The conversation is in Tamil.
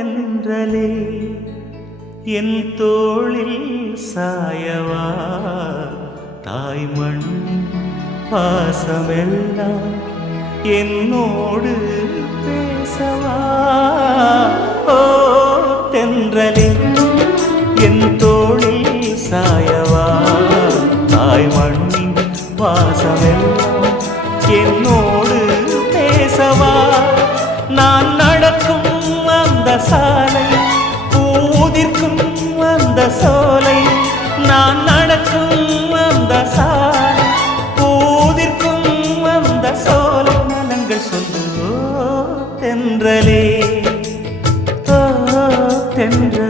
தென்றலே என் தோளில் சாயவா தாய்மண் பாசமெல்லாம் என்னோடு பேசவா ஓ தென்றலே என் தோளில் சாயவா தாய்மண்ணின் பாசமெல்லாம் என்னோடு பேசவா நான் நடக்கும் அந்த சாலை பூதிர்க்கும் அந்த சோலை நான் நடக்கும் அந்த சாலை பூதிர்க்கும் அந்த சோலை நலங்கள் சொல்லு தென்றலே தென்றலே